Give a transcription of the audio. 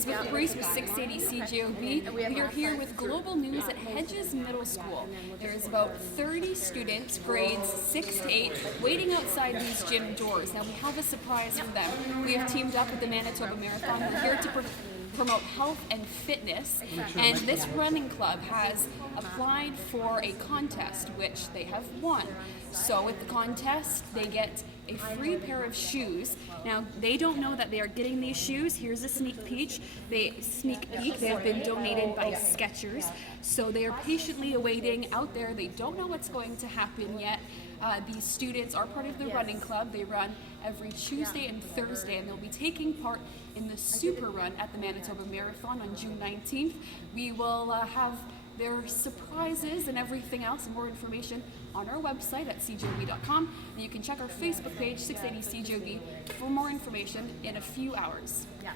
Schools with Grace with 680 CJOB. We are here with Global News at Hedges Middle School. There's about 30 students, grades 6 to 8, waiting outside these gym doors. Now we have a surprise for them. We have teamed up with the Manitoba Marathon. We're here to promote health and fitness, and this running club has applied for a contest which they have won. So with the contest they get a free pair of shoes. Now they don't know that they are getting these shoes. Here's a sneak peek. They have been donated by Skechers, so they are patiently awaiting out there. They don't know what's going to happen yet. These students are part of the running club. They run every Tuesday and Thursday, and they'll be taking part in the Super Run at the Manitoba Marathon on June 19th. We will have their surprises and everything else and more information on our website at cjob.com, and you can check our Facebook page 680 CJOB for more information in a few hours. Yeah.